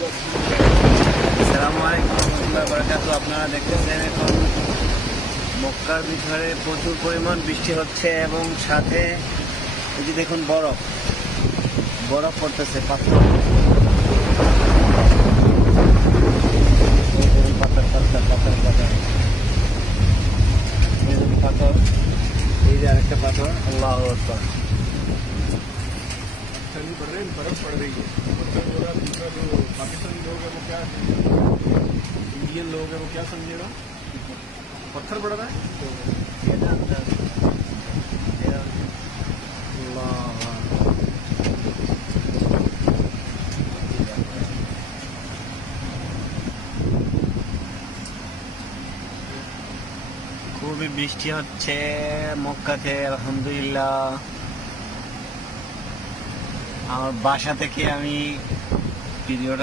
আসসালামু আলাইকুম রহমতুল্লাহ বারাকাতুহু। আপনারা দেখতেছেন এখন মক্কার ভিতরে প্রচুর পরিমাণ বৃষ্টি হচ্ছে এবং সাথে এই যে দেখুন বরফ পড়তেছে, পাথর পাথর পাথর পাথর পাথর পাথর, এই যে আরেকটা পাথর। আল্লাহু আকবার। नहीं पड़ रहे, बर्फ पड़ रही है। पत्थर हो रहा, दूसरा जो पाकिस्तानी लोग है वो क्या, इंडियन लोग है वो क्या समझेगा, पत्थर पड़ रहा है। খুবই বৃষ্টি হচ্ছে মক্কাতে, আলহামদুলিল্লাহ। আমার বাসা থেকে আমি ভিডিওটা